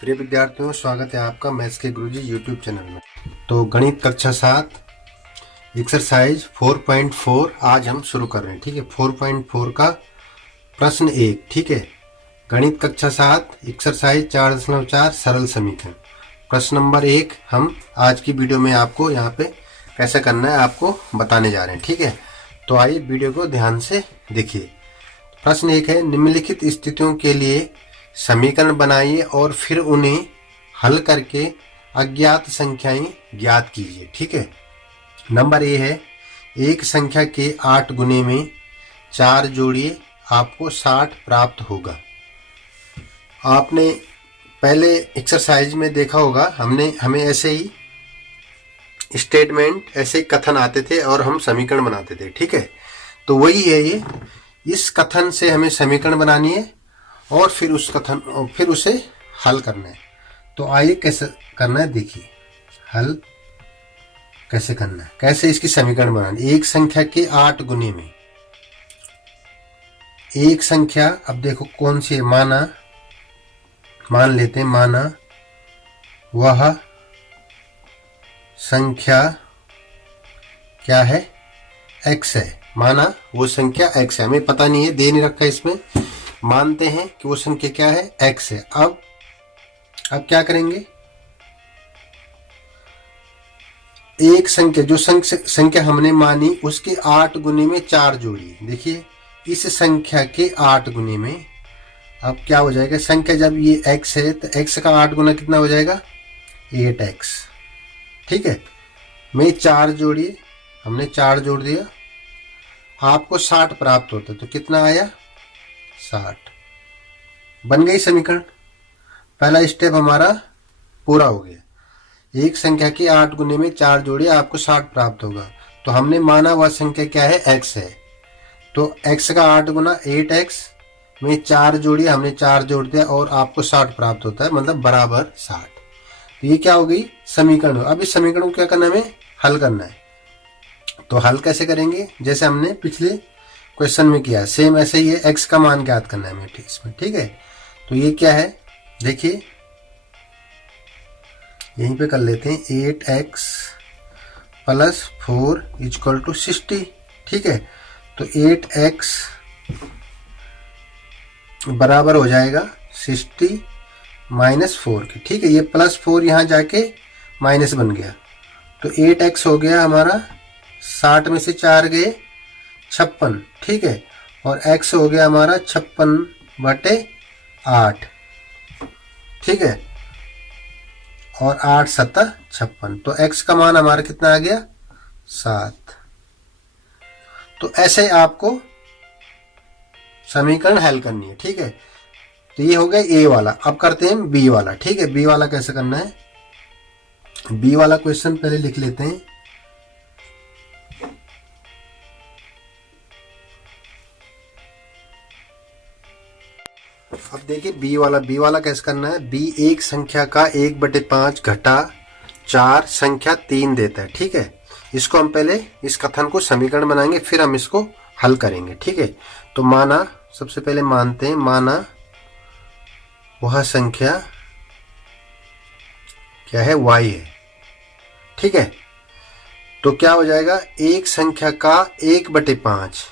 प्रिय विद्यार्थियों, स्वागत है आपका मैथ्स के गुरुजी यूट्यूब चैनल में। तो गणित कक्षा 7 एक्सरसाइज 4.4 आज हम शुरू कर रहे हैं। ठीक है, 4.4 का प्रश्न 1। ठीक है, गणित कक्षा 7 एक्सरसाइज 4.4 सरल समीकरण। प्रश्न नंबर 1 हम आज की वीडियो में आपको यहाँ पे कैसे करना है आपको बताने जा रहे हैं। ठीक है, तो आइए वीडियो को ध्यान से देखिए। प्रश्न 1 है, निम्नलिखित स्थितियों के लिए समीकरण बनाइए और फिर उन्हें हल करके अज्ञात संख्याएं ज्ञात कीजिए। ठीक है, नंबर ए है, एक संख्या के 8 गुने में 4 जोड़िए, आपको 60 प्राप्त होगा। आपने पहले एक्सरसाइज में देखा होगा, हमें ऐसे ही स्टेटमेंट, ऐसे कथन आते थे और हम समीकरण बनाते थे। ठीक है, तो वही है ये। इस कथन से हमें समीकरण बनानी है और फिर उसे हल करना है। तो आइए कैसे करना है देखिए। हल कैसे करना है, कैसे इसकी समीकरण बनानी। एक संख्या के 8 गुने में एक संख्या, अब देखो कौन सी है। मान लेते हैं, माना वह संख्या क्या है, x है। माना वो संख्या x है, हमें पता नहीं है, दे नहीं रखा इसमें। मानते हैं कि वो संख्या क्या है, x है। अब क्या करेंगे, एक संख्या, जो संख्या हमने मानी उसके 8 गुने में 4 जोड़िए। देखिए, इस संख्या के 8 गुने में अब क्या हो जाएगा, संख्या जब ये x है तो x का 8 गुना कितना हो जाएगा, 8x। ठीक है, में 4 जोड़िए, हमने 4 जोड़ दिया, आपको 60 प्राप्त होता है। तो कितना आया, 60। बन गई समीकरण। पहला स्टेप हमारा पूरा हो गया। एक संख्या के 8 गुने में 4 जोड़िए, आपको 60 प्राप्त होगा। तो हमने माना वह संख्या क्या है, x है। तो x का 8 गुना 8x में 4 जोड़िए, हमने 4 जोड़ दिया और आपको 60 प्राप्त होता है, मतलब बराबर 60। तो ये क्या हो गई, समीकरण। अब इस समीकरण को क्या करना है, हमें हल करना है। तो हल कैसे करेंगे, जैसे हमने पिछले क्वेश्चन में किया, सेम ऐसे ही है। x का मान ज्ञात करना है हमें इसमें। ठीक है, तो ये क्या है, देखिए यहीं पे कर लेते हैं। 8x plus 4 equal to 60। ठीक है, तो 8x बराबर हो जाएगा 60 माइनस 4 के। ठीक है, ये प्लस 4 यहाँ जाके माइनस बन गया। तो 8x हो गया हमारा, 60 में से 4 गए 56। ठीक है, और x हो गया हमारा 56/8। ठीक है, और 8 7 56। तो x का मान हमारा कितना आ गया, 7। तो ऐसे आपको समीकरण हल करनी है। ठीक है, तो ये हो गया ए वाला। अब करते हैं बी वाला। ठीक है, बी वाला कैसे करना है, बी वाला क्वेश्चन पहले लिख लेते हैं। अब देखिए बी वाला कैसे करना है। बी एक संख्या का 1/5 घटा 4 संख्या 3 देता है। ठीक है, इसको हम पहले इस कथन को समीकरण बनाएंगे, फिर हम इसको हल करेंगे। ठीक है, तो माना, सबसे पहले मानते हैं, माना वह संख्या क्या है, y है। ठीक है, तो क्या हो जाएगा, एक संख्या का 1/5,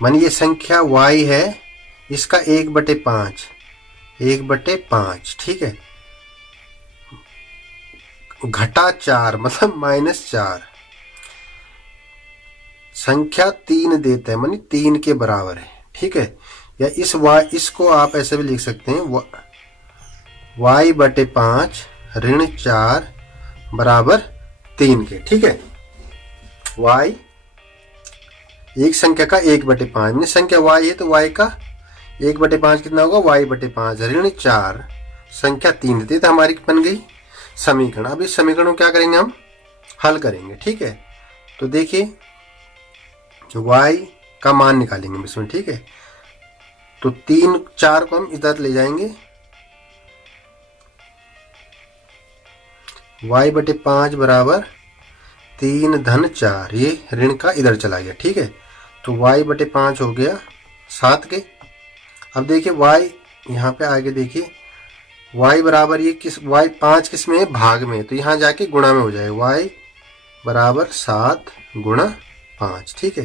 मानी ये संख्या y है, इसका 1/5। ठीक है, घटा 4 मतलब -4, संख्या 3 देता है, मानी 3 के बराबर है। ठीक है, या इसको आप ऐसे भी लिख सकते हैं, y/5 ऋण 4 बराबर 3 के। ठीक है, y एक संख्या का 1/5, संख्या y है तो y का 1/5 कितना होगा, y/5 ऋण 4 संख्या 3 देती है। तो हमारी बन गई समीकरण। अब इस समीकरण को क्या करेंगे, हम हल करेंगे। ठीक है, तो देखिए y का मान निकालेंगे इसमें। ठीक है, तो 3 4 को हम इधर ले जाएंगे, y/5 बराबर 3 धन 4, ये ऋण का इधर चला गया। ठीक है, तो y/5 हो गया 7 के। अब देखिए y यहाँ पे आगे देखिए y बराबर ये किस y 5 किस में है, भाग में, तो यहाँ जाके गुणा में हो जाएगा, y बराबर 7 गुणा 5। ठीक है,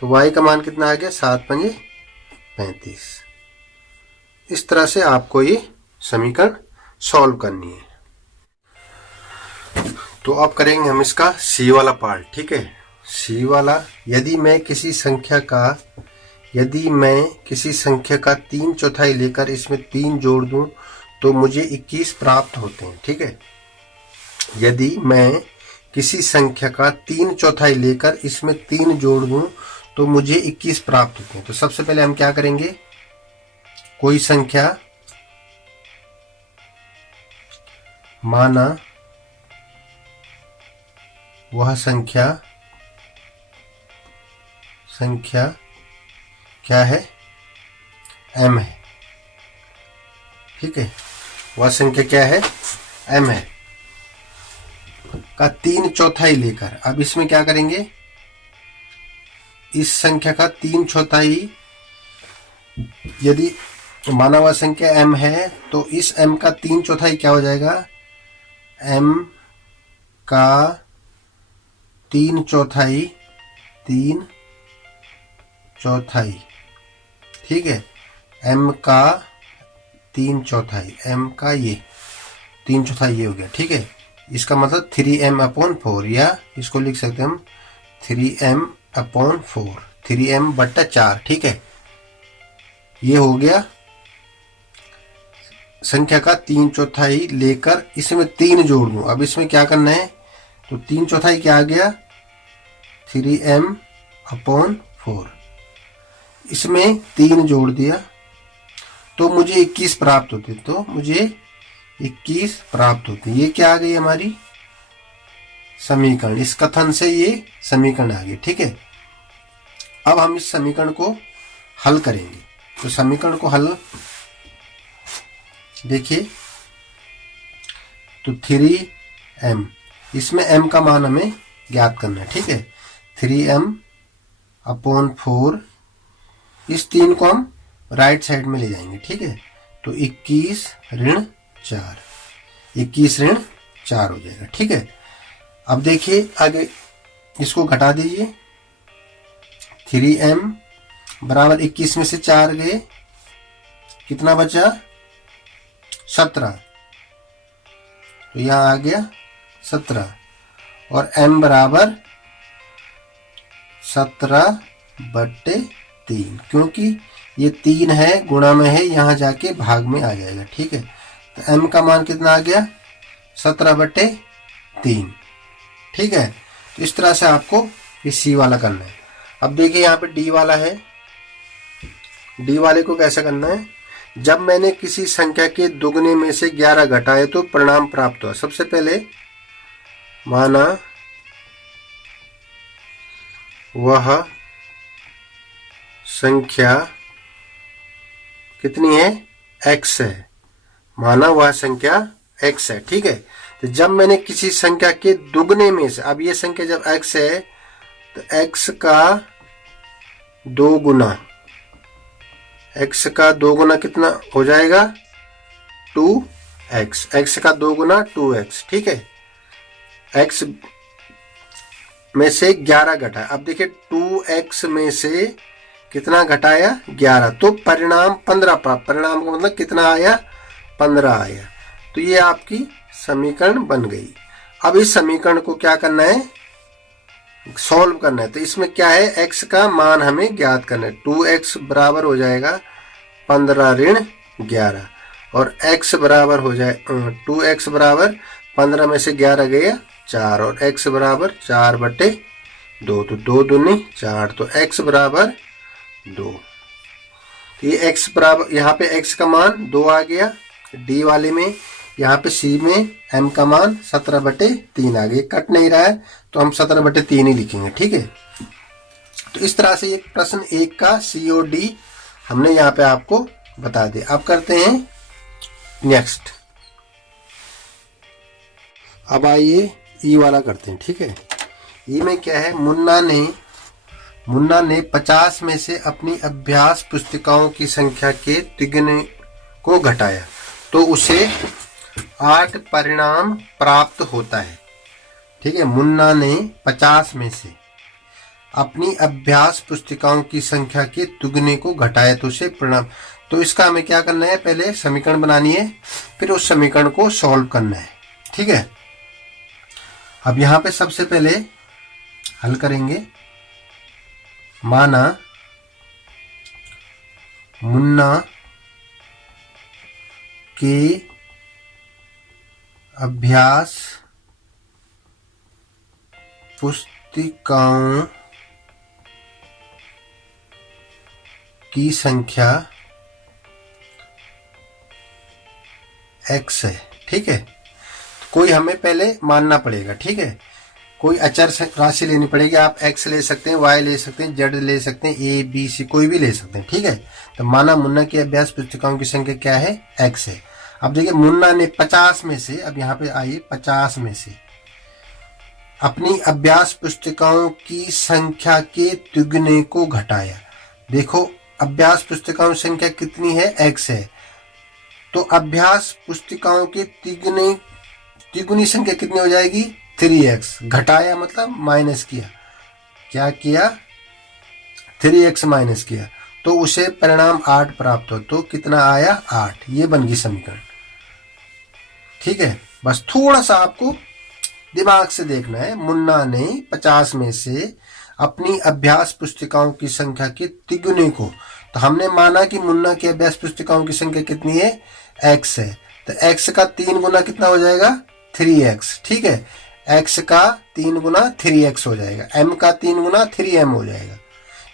तो y का मान कितना आ गया, 7 पंजे 35। इस तरह से आपको ये समीकरण सॉल्व करनी है। तो अब करेंगे हम इसका सी वाला पार्ट। ठीक है, सी वाला, यदि मैं किसी संख्या का 3/4 लेकर इसमें 3 जोड़ दूं तो मुझे 21 प्राप्त होते हैं। ठीक है, यदि मैं किसी संख्या का 3/4 लेकर इसमें 3 जोड़ दूं तो मुझे 21 प्राप्त होते हैं। तो सबसे पहले हम क्या करेंगे, कोई संख्या माना वह संख्या क्या है, m है। ठीक है, वह संख्या क्या है, m है, का 3/4 लेकर, अब इसमें क्या करेंगे, इस संख्या का 3/4, यदि माना हुआ संख्या m है तो इस m का 3/4 क्या हो जाएगा, m का 3/4, 3/4। ठीक है, m का 3/4, m का ये 3/4 ये हो गया। ठीक है, इसका मतलब 3m/4, या इसको लिख सकते हैं हम 3m/4, 3m/4। ठीक है, ये हो गया संख्या का 3/4 लेकर इसमें 3 जोड़ दूं। अब इसमें क्या करना है, तो 3/4 क्या आ गया, 3m/4, इसमें 3 जोड़ दिया तो मुझे 21 प्राप्त होते, तो मुझे 21 प्राप्त होते। ये क्या आ गई हमारी समीकरण, इस कथन से ये समीकरण आ गई। ठीक है, अब हम इस समीकरण को हल करेंगे। तो समीकरण को हल देखिए, तो 3m, इसमें m का मान हमें ज्ञात करना है। ठीक है, 3m/4, इस 3 को हम राइट साइड में ले जाएंगे। ठीक है, तो 21 ऋण 4, 21 ऋण 4 हो जाएगा। ठीक है, अब देखिए आगे इसको घटा दीजिए, 3m बराबर 21 में से 4 गए, कितना बचा, 17, तो यहां आ गया 17, और m बराबर 17/3, क्योंकि ये 3 है, गुणा में है, यहां जाके भाग में आ जाएगा। ठीक है, तो m का मान कितना आ गया, 17/3। ठीक है, तो इस तरह से आपको इस सी वाला करना है। अब देखिए यहाँ पे डी वाला है, डी वाले को कैसे करना है, जब मैंने किसी संख्या के दुगने में से 11 घटाए तो परिणाम प्राप्त हुआ। सबसे पहले माना वह संख्या कितनी है, x है, माना वह संख्या x है। ठीक है, तो जब मैंने किसी संख्या के दुगने में से, अब ये संख्या जब x है तो x का 2 गुना, x का 2 गुना कितना हो जाएगा, 2x, x का 2 गुना 2x। ठीक है, x में से 11 घटाया। अब देखिए 2x में से कितना घटाया, 11, तो परिणाम 15 प्राप्त, परिणाम का मतलब कितना आया, 15 आया। तो ये आपकी समीकरण बन गई। अब इस समीकरण को क्या करना है, सॉल्व करना है। तो इसमें क्या है, x का मान हमें ज्ञात करना है। 2x बराबर हो जाएगा 15 ऋण 11, और x बराबर हो जाए 2x बराबर 15 में से 11 गया 4, और x बराबर 4/2, तो 2 दूनी 4, तो x बराबर 2। तो ये x बराबर, यहाँ पे x का मान 2 आ गया डी वाले में, यहाँ पे सी में m का मान 17/3 आ गया। कट नहीं रहा है तो हम 17/3 ही लिखेंगे। ठीक है, तो इस तरह से ये प्रश्न 1 का सी और डी हमने यहाँ पे आपको बता दिया। अब करते हैं नेक्स्ट। अब आइए ई वाला करते हैं। ठीक है, ई में क्या है, मुन्ना ने 50 में से अपनी अभ्यास पुस्तिकाओं की संख्या के तिगुने को घटाया तो उसे 8 परिणाम प्राप्त होता है। ठीक है, मुन्ना ने 50 में से अपनी अभ्यास पुस्तिकाओं की संख्या के दुगने को घटाया तो उसे परिणाम। तो इसका हमें क्या करना है, पहले समीकरण बनानी है, फिर उस समीकरण को सॉल्व करना है। ठीक है, अब यहां पे सबसे पहले हल करेंगे। माना मुन्ना के अभ्यास पुस्तिकाओं की संख्या x है। ठीक है, कोई हमें पहले मानना पड़ेगा। ठीक है, कोई अचर राशि लेनी पड़ेगी। आप x ले सकते हैं, y ले सकते हैं, z ले सकते हैं, a b c कोई भी ले सकते हैं। ठीक है, तो माना मुन्ना की अभ्यास पुस्तिकाओं की संख्या क्या है, x है। अब देखिए मुन्ना ने 50 में से, अब यहाँ पे आइए 50 में से अपनी अभ्यास पुस्तिकाओं की संख्या के दुगने को घटाया। देखो अभ्यास पुस्तिकाओं की संख्या कितनी है, x है, तो अभ्यास पुस्तिकाओं के तिगुनी संख्या कितनी हो जाएगी, 3x। घटाया मतलब माइनस किया, क्या किया, 3x माइनस किया, तो उसे परिणाम 8 प्राप्त हो। तो कितना आया, 8। ये बन गई समीकरण। ठीक है, बस थोड़ा सा आपको दिमाग से देखना है। मुन्ना ने 50 में से अपनी अभ्यास पुस्तिकाओं की संख्या के तिगुने को, तो हमने माना कि मुन्ना की अभ्यास पुस्तिकाओं की संख्या कितनी है, x है, तो x का 3 गुना कितना हो जाएगा, 3x। ठीक है, x का 3 गुना 3x हो जाएगा, m का 3 गुना 3m हो जाएगा,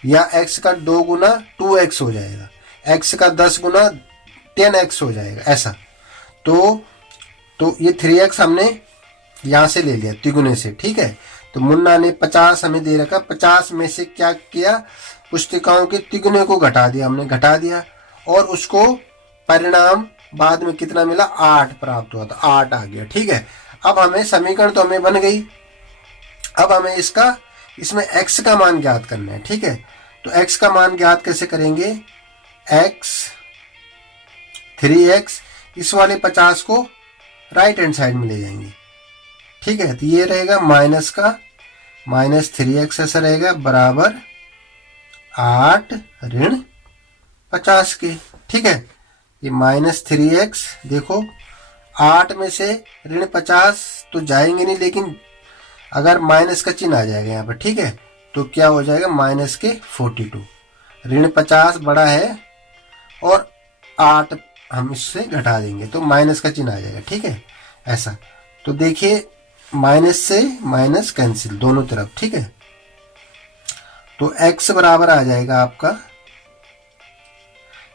या x का 2 गुना 2x हो जाएगा, x का 10 गुना 10x हो जाएगा, ऐसा। तो ये 3x हमने यहां से ले लिया तिगुने से। ठीक है, तो मुन्ना ने 50 हमें दे रखा, 50 में से क्या किया, पुस्तिकाओं के तिगुने को घटा दिया, हमने घटा दिया, और उसको परिणाम बाद में कितना मिला, 8 प्राप्त हुआ, तो 8 आ गया। ठीक है, अब हमें समीकरण तो हमें बन गई, अब हमें इसमें x का मान ज्ञात करना है। ठीक है, तो x का मान ज्ञात कैसे करेंगे, x 3x, इस वाले 50 को राइट हैंड साइड में ले जाएंगे। ठीक है, तो ये रहेगा माइनस का माइनस 3x ऐसा रहेगा, बराबर 8 ऋण 50 के। ठीक है, ये माइनस 3x, देखो 8 में से ऋण 50 तो जाएंगे नहीं, लेकिन अगर माइनस का चिन्ह आ जाएगा यहाँ पर। ठीक है, तो क्या हो जाएगा, माइनस के 42, ऋण 50 बड़ा है और 8 हम इससे घटा देंगे तो माइनस का चिन्ह आ जाएगा। ठीक है, ऐसा। तो देखिए माइनस से माइनस कैंसिल दोनों तरफ। ठीक है, तो x बराबर आ जाएगा आपका,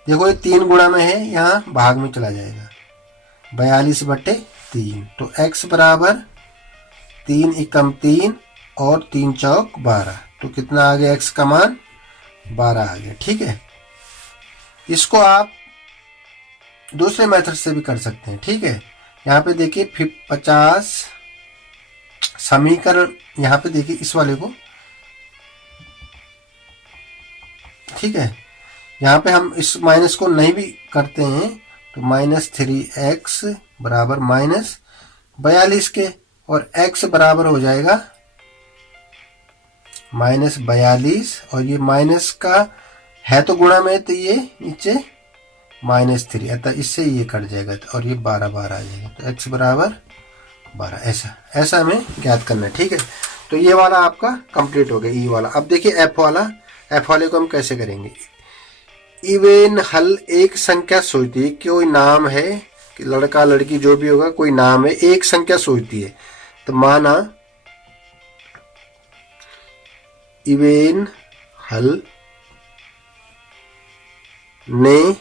देखो ये 3 गुणा में है, यहाँ भाग में चला जाएगा, 42/3। तो x बराबर 3 एकम 3 और 3 चौक 12, तो कितना आ गया, x का मान 12 आ गया। ठीक है, इसको आप दूसरे मेथड से भी कर सकते हैं। ठीक है, यहाँ पे देखिए 50 समीकरण, यहाँ पे देखिए इस वाले को। ठीक है, यहाँ पे हम इस माइनस को नहीं भी करते हैं, तो माइनस 3x बराबर माइनस 42 के, और x बराबर हो जाएगा माइनस 42, और ये माइनस का है तो गुणा में, तो ये नीचे माइनस 3, अतः इससे ये कट जाएगा, और ये 12 आ जाएगा, तो x बराबर 12। ऐसा हमें ज्ञात करना है। ठीक है, तो ये वाला आपका कंप्लीट हो गया, ई वाला। अब देखिए एफ वाले को हम कैसे करेंगे। इवेन हल एक संख्या सोचती है, कोई नाम है कि लड़का लड़की जो भी होगा, कोई नाम है, एक संख्या सोचती है। तो माना इवेन हल ने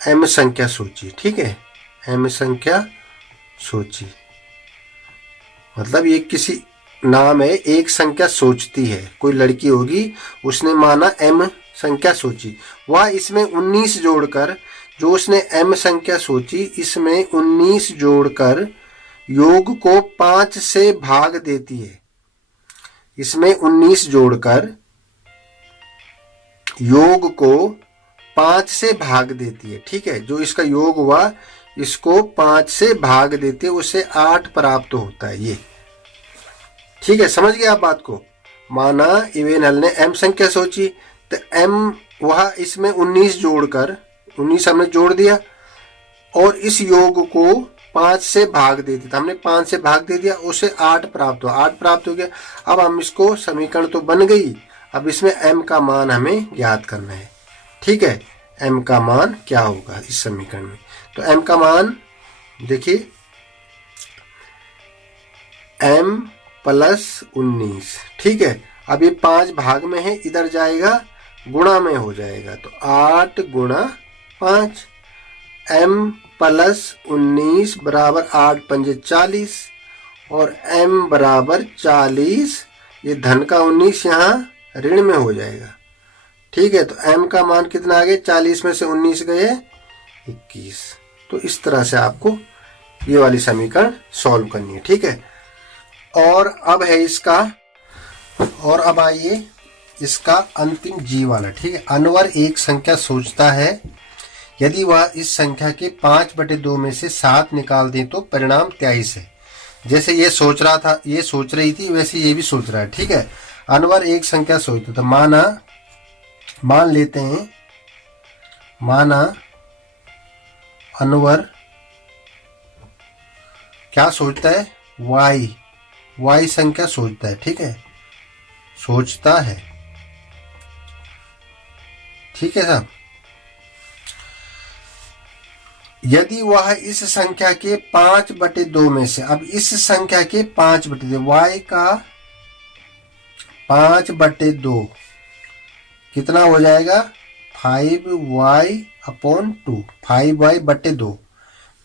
m संख्या सोची। ठीक है, m संख्या सोची मतलब ये किसी नाम है, एक संख्या सोचती है, कोई लड़की होगी, उसने माना m संख्या सोची, वह इसमें 19 जोड़कर, जो उसने m संख्या सोची इसमें 19 जोड़कर योग को 5 से भाग देती है। इसमें 19 जोड़कर योग को 5 से भाग देती है, ठीक है, जो इसका योग हुआ इसको 5 से भाग देती है, उसे 8 प्राप्त होता है ये, ठीक है, समझ गए आप बात को। माना इवेन हल ने m संख्या सोची, तो m वह इसमें 19 जोड़कर 19 हमने जोड़ दिया और इस योग को 5 से भाग दे दिया, हमने 5 से भाग दे दिया, उसे 8 प्राप्त हुआ, 8 प्राप्त हो गया। अब हम इसको समीकरण तो बन गई, अब इसमें m का मान हमें ज्ञात करना है, ठीक है, m का मान क्या होगा इस समीकरण में। तो m का मान देखिए m + 19, ठीक है। अब ये 5 भाग में है, इधर जाएगा गुणा में हो जाएगा, तो 8 × 5, m + 19 बराबर 8 पंजे 40 और m बराबर 40, ये धन का 19 यहाँ ऋण में हो जाएगा, ठीक है। तो m का मान कितना आ गया, 40 में से 19 गए 21। तो इस तरह से आपको ये वाली समीकरण सॉल्व करनी है, ठीक है। और अब है इसका, और अब आइए इसका अंतिम जी वाला, ठीक है। अनवर एक संख्या सोचता है, यदि वह इस संख्या के 5/2 में से 7 निकाल दे तो परिणाम 23 है। जैसे ये सोच रहा था, ये सोच रही थी, वैसे ये भी सोच रहा है, ठीक है। अनवर एक संख्या सोचता था, मान लेते हैं, माना अनवर क्या सोचता है, y संख्या सोचता है, ठीक है, सोचता है, ठीक है साहब। यदि वह इस संख्या के 5/2 में से, अब इस संख्या के 5/2, y का 5/2 कितना हो जाएगा, 5y/2, 5y/2,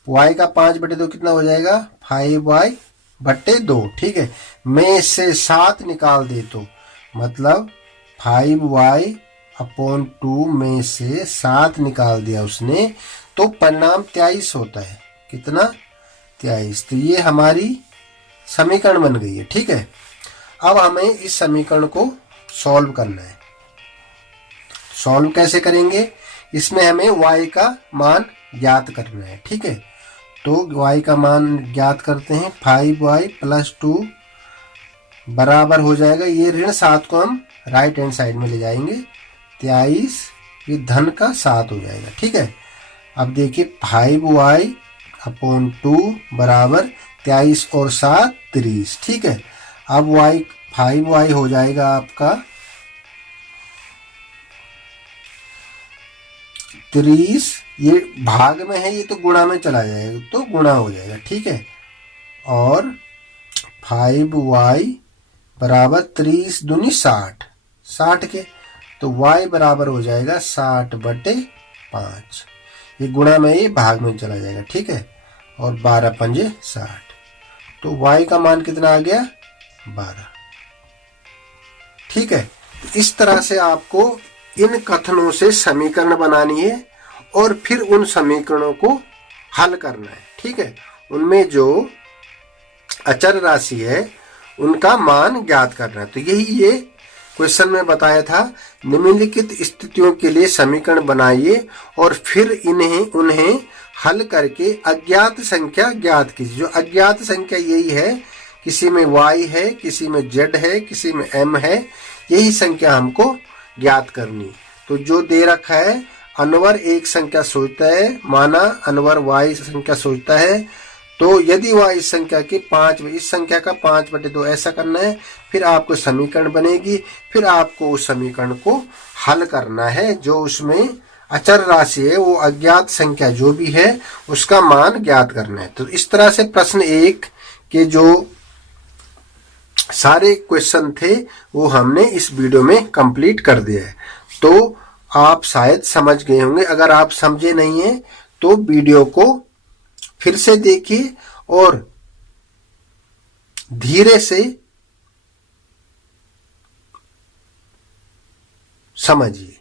y का 5/2 कितना हो जाएगा, 5y/2, ठीक है। में से 7 निकाल दे तो मतलब 5y/2 में से 7 निकाल दिया उसने, तो परिणाम 23 होता है, कितना, 23। तो ये हमारी समीकरण बन गई है, ठीक है। अब हमें इस समीकरण को सॉल्व करना है। सॉल्व कैसे करेंगे, इसमें हमें y का मान ज्ञात करना है, ठीक है। तो y का मान ज्ञात करते हैं, 5y+2 बराबर हो जाएगा, ये ऋण 7 को हम राइट हैंड साइड में ले जाएंगे, 23, ये धन का 7 हो जाएगा, ठीक है। अब देखिए 5y/2 बराबर 23 और 7 30, ठीक है। अब 5y हो जाएगा आपका 30, ये भाग में है, ये तो गुणा में चला जाएगा, तो गुणा हो जाएगा, ठीक है। और 5y बराबर 30 दूनी 60 के, तो y बराबर हो जाएगा 60/5, ये गुणा में ये भाग में चला जाएगा, ठीक है। और 12 पंजे 60, तो y का मान कितना आ गया, 12, ठीक है। इस तरह से आपको इन कथनों से समीकरण बनानी है और फिर उन समीकरणों को हल करना है, ठीक है। उनमें जो अचर राशि है उनका मान ज्ञात करना है। तो यही ये क्वेश्चन में बताया था, निम्नलिखित स्थितियों के लिए समीकरण बनाइए और फिर उन्हें हल करके अज्ञात संख्या ज्ञात कीजिए। जो अज्ञात संख्या यही है, किसी में y है, किसी में z है, किसी में m है, यही संख्या हमको ज्ञात करनी। तो जो दे रखा है, अनवर एक संख्या सोचता है, माना अनवर y संख्या सोचता है, तो यदि वह इस संख्या के 5, इस संख्या का 5/2 ऐसा करना है, फिर आपको समीकरण बनेगी, फिर आपको उस समीकरण को हल करना है। जो उसमें अचर राशि है, वो अज्ञात संख्या जो भी है उसका मान ज्ञात करना है। तो इस तरह से प्रश्न 1 के जो सारे क्वेश्चन थे वो हमने इस वीडियो में कंप्लीट कर दिया है। तो आप शायद समझ गए होंगे। अगर आप समझे नहीं है तो वीडियो को फिर से देखिए और धीरे से समझिए।